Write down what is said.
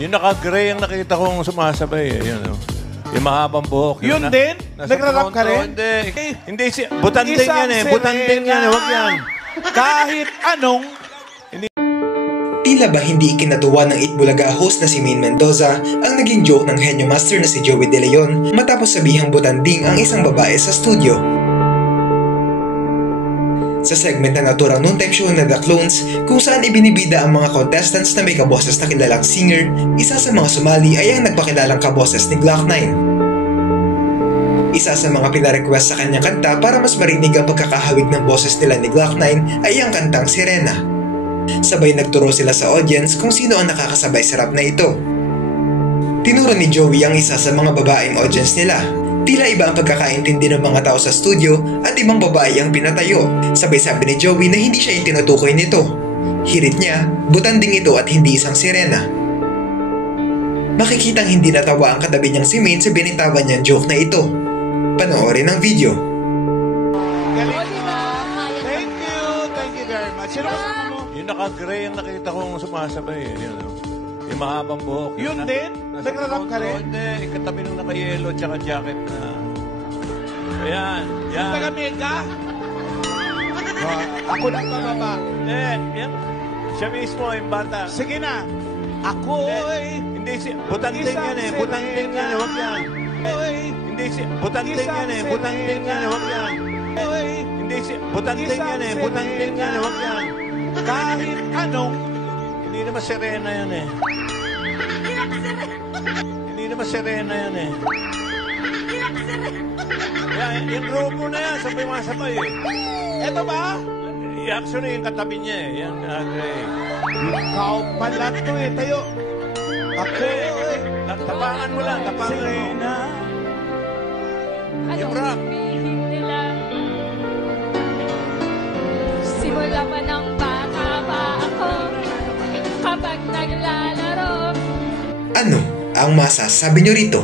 Yung naka-gray ang nakita kong sumasabay eh. Yun, oh. Yung mahabang buhok. Yun din? Nagra-rap ka rin? Hindi. Hindi si... Butanding yan eh. Butanding yan eh. Huwag yan. Kahit anong... Tila ba hindi ikinatuwa ng Itbulaga host na si Maine Mendoza ang naging joke ng henyo master na si Joey De Leon matapos sabihang butanding ang isang babae sa studio. Sa segment na naturang noontime show na The Clones, kung saan ibinibida ang mga contestants na may kaboses na kilalang singer, isa sa mga sumali ay ang nagpakilalang kaboses ni Glock 9. Isa sa mga pinarequest sa kanyang kanta para mas marinig ang pagkakahawig ng boses nila ni Glock 9 ay ang kantang Sirena. Sabay nagturo sila sa audience kung sino ang nakakasabay sa rap na ito. Tinuro ni Joey ang isa sa mga babaeng audience nila. Tila iba ang pagkakaintindi ng mga tao sa studio at ibang babae ang pinatayo. Sabay sabi ni Joey na hindi siya yung tinutukoy nito. Hirit niya, butanding ito at hindi isang sirena. Makikitang hindi natawa ang katabi niyang si Maine sa binitawan niyang joke na ito. Panoorin ang video. Thank you very much. Sino kasama mo? Yung naka-gray ang nakita kong sumasabay eh. Yun, oh. Yung mahabang buhok. Yun din? Nagra-rap ka rin? Hindi. Ikatabi nung naka-yellow tsaka jacket na... Ayan. Yan. Taga-mega? Ako lang bababa. Yan. Siya mismo, yung bata. Sige na. Ako'y... Hindi si... Butanding yan eh. Butanding yan eh. Huwag yan. Hindi si... Butanding yan eh. Butanding yan eh. Huwag yan. Hindi si... Butanding yan eh. Butanding yan eh. Huwag yan. Kahit anong... Hindi naman sirena yan eh. Hindi naman sirena yan eh. Yan, yung grupo na yan, sabay-masabay eh. Eto ba? Actually, yung katabi niya eh. Yan, gray. Ikaw pala to eh, tayo. Ako eh. Tapangan mo lang, tapangan mo. Sirena. Yung rap. Simula pa ng bata pa ako kapag naglalaro. Ano ang masasabi niyo rito?